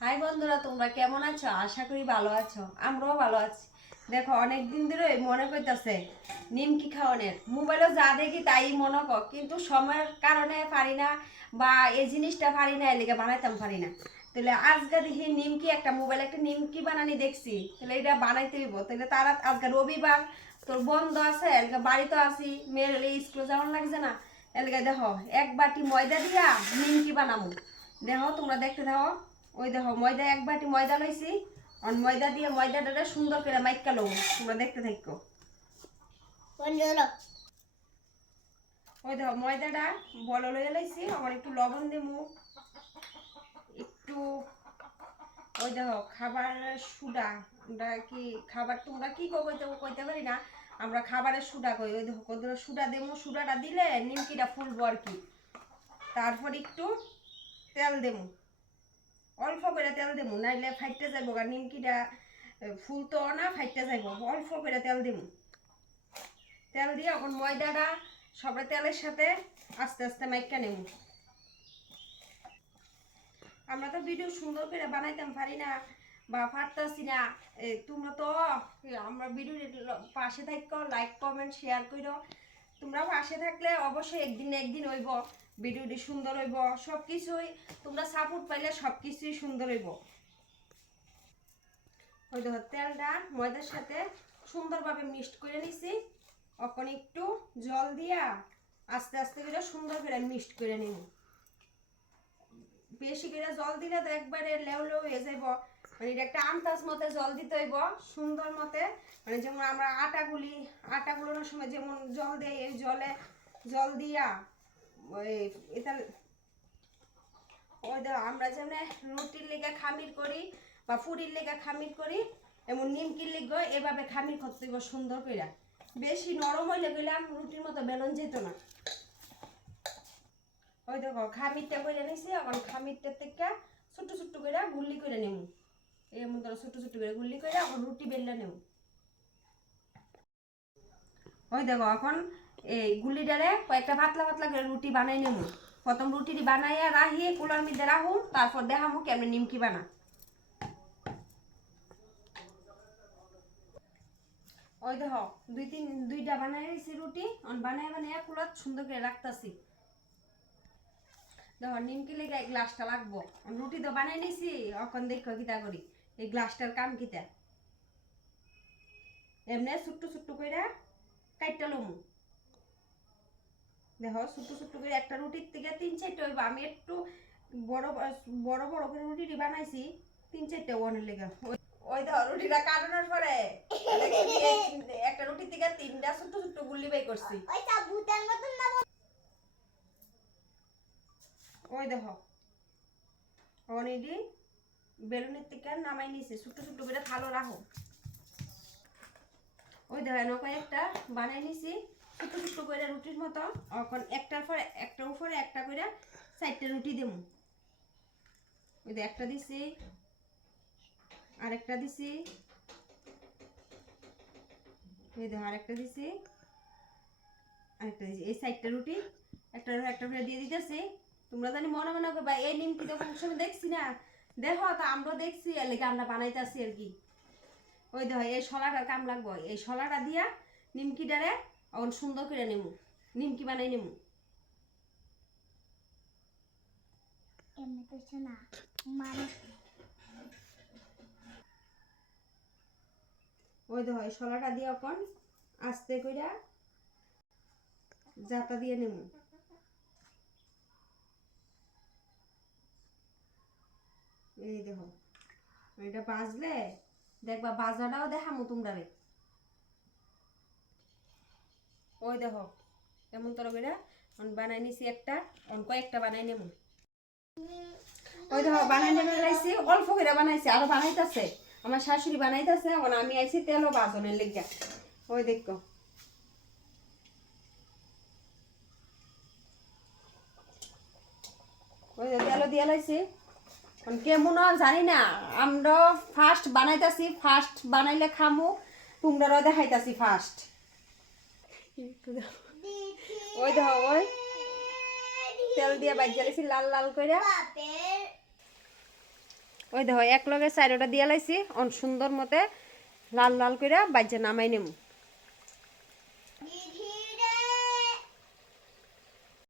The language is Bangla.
হাই বন্ধুরা, তোমরা কেমন আছো? আশা করি ভালো আছো। আমরাও ভালো আছি। দেখো, অনেক দিন ধরে মনে করতেছে নিমকি খাওয়ানোর, মোবাইলে যা দেখি তাই মনে কর, কিন্তু সময়ের কারণে পারি না, বা এই জিনিসটা পারি না, এদিকে বানাইতাম পারি না। তাহলে আজকে দেখি নিমকি, একটা মোবাইলে একটা নিমকি বানানি দেখছি, তাহলে এটা বানাইতে হইব। তাহলে তারা আজকে রবিবার, তোর বন্ধ আছে, এলাকা বাড়িতে আসি, মেয়ের স্কুলে যাওয়ার লাগছে না, এলাকায় দেখো এক বাটি ময়দা দিয়া নিমকি বানাবো। দেখো, তোমরা দেখতে থাকো। ওই দেখো, ময়দা এক বাটি ময়দা লইছি, আর ময়দা দিয়ে ময়দাটা সুন্দর করে মাইকা লও। তোমরা দেখতে থাকো। ওই দেখো, ময়দাটা বড় লইয়া লইছি, আবার একটু লবণ দেবো, একটু ওই দেখো খাবার সুডা। আমরা কি খাবার, তোমরা কি কইতে কইতে পারি না, আমরা খাবারের সুডা কই। ওই দেখো কত সুডা দেবো, সুডাটা দিলে নিমকিটা ফুলবো আর কি। তারপর একটু তেল দেবো, অল্প করে তেল দেবো, নাইলে ফাইটতে যাবো। আর নিমকিটা ফুলতো না, ফাইটতে যাবো। অল্প করে তেল দেবো, তেল দিয়ে এখন ময়দাটা সবাই তেলের সাথে আস্তে আস্তে মাইকা নেব। আমরা তো ভিডিও সুন্দর করে বানাইতাম পারি না, বা পারতাছি না। তোমরা তো আমরা ভিডিওর পাশে থাকো, লাইক কমেন্ট শেয়ার করো। তোমরা পাশে থাকলে অবশ্যই একদিন না একদিন হইব, ভিডিওটি সুন্দর হইব। সব কিছুই তোমরা সাপোর্ট পাইলে সব কিছুই সুন্দর হইব। ওই দেখো, তেলটা ময়দার সাথে সুন্দরভাবে মিক্সড করে নিছি। এখন একটু জল দিয়া আস্তে আস্তে করে সুন্দর করে মিক্সড করে নিব। বেশি করে জল দিলে তো একবারে লেউ লেউ হয়ে যাইব। মানে এটা একটা আন্দাজ মতে জল দিতে হইব, সুন্দর মতে। মানে যেমন আমরা আটা গুলোর সময় যেমন জল দেই, এই জল দিয়া ওই এটা ওই দেখো, আমরা যেমন রুটির লেগে খামির করি বা ফুরির লেগে খামির করি, এমন নিমকির লেগে এভাবে খামির করতে হইব সুন্দর করে। বেশি নরম হইলে গেলাম রুটির মতো বেলন যেত না। ওই দেখো, খামিরটা করে নিছি। এখন খামিরটা থেকে ছোট্ট ছোট্ট করে গুল্লি করে নেব। এমন করে ছোট্ট ছোট্ট করে গুল্লি করে এখন রুটি বেললে নেব। ওই দেখো, এখন এই গুল্লিটারে কয়েকটা পাতলা পাতলা করে রুটি বানাই নেব। প্রথম রুটিটি বানাইয়া রাহি কুলার মধ্যে রাখুন, তারপর দেখামু কেমন নিমকি বানা। ওই দেখো, দুইটা বানাই নিছি রুটি, বানাই বানাইয়া কুলার সুন্দর করে রাখতাছি। দেখো, নিমকি লেগে এই গ্লাসটা লাগবো। রুটি তো বানাই নিছি, এখন দেখো কিতা করি। এই গ্লাসটার কাম কিতা, এমনি ছোট্ট ছোট্ট করে কাইটা লমু। দেখো, ছোট্ট ছোট্ট করে একটা রুটির থেকে 3-4টা হইব। আমি একটু বড় বড় বড় করে রুটি বানাইছি, 3-4টা ওয়ানের লেগে। ওই দেখো, রুটিটা কাটানোর পরে একটা রুটির থেকে 3টা ছোট্ট ছোট্ট গুল্লি বাই করছি। ওই দেখো, অনেডি বেলুনের থেকে নামাই নিছি, ছোট্ট ছোট্ট করে ভালো রাখো। ওই দেখো, এনকো একটা বানাই নিছি ছোট্ট ছোট্ট করে রুটির মতো। এখন একটার পরে একটা উপরে একটা করে 4টা রুটি দেবো। ওই যে একটা দিছি, আরেকটা দিছি, এই দেখো আরেকটা দিছি, আরেকটা দিছি। এই 4টা রুটি একটা একটা করে দিয়ে দিতেছি। তোমরা জানি মনে মনে করবা এই নিমকি তো কোনো সময় দেখছি না। দেখো তো, আমরা দেখছি, এর লেগে আমরা বানাইতেছি আর কি। ওই দেখো, এই শলাটার কাম লাগবো। এই শলাটা দিয়া নিমকিটারে এখন সুন্দর করে নেবো, নিমকি বানাই নেবো। ওই দেখো, এই শলাটা দিয়ে এখন আস্তে করে জাতা দিয়ে নেবো। এই দেখো, এটা বাজলে দেখবা, বাজাটাও দেখামো তোমরা। ওই দেখো, এমন তোর করে বানাই নিছি একটা, কয়েকটা বানাই নেবো। ওই দেখো, বানাই নেমে লাইছি, অল্প করে বানাইছি, আরো বানাইতেছে আমার শাশুড়ি বানাইতেছে। এখন আমি আইছি তেলও বাজনের লেগে। ওই দেখো, ওই তেলও দিয়ে লাইছি। কেমন জানি না, আমরা ফার্স্ট বানাইতেছি, ফার্স্ট বানাইলে খামু, তোমরাও দেখাইতাছি ফার্স্ট। ওই দেখো, ওই তেল দিয়ে বাইক জ্বালিয়েছি লাল লাল করে। ওই দেখো এক লগে চাইরোটা দিয়া লাইছি অন সুন্দর মতে লাল লাল করে বাজ্যে নামাই নেমু।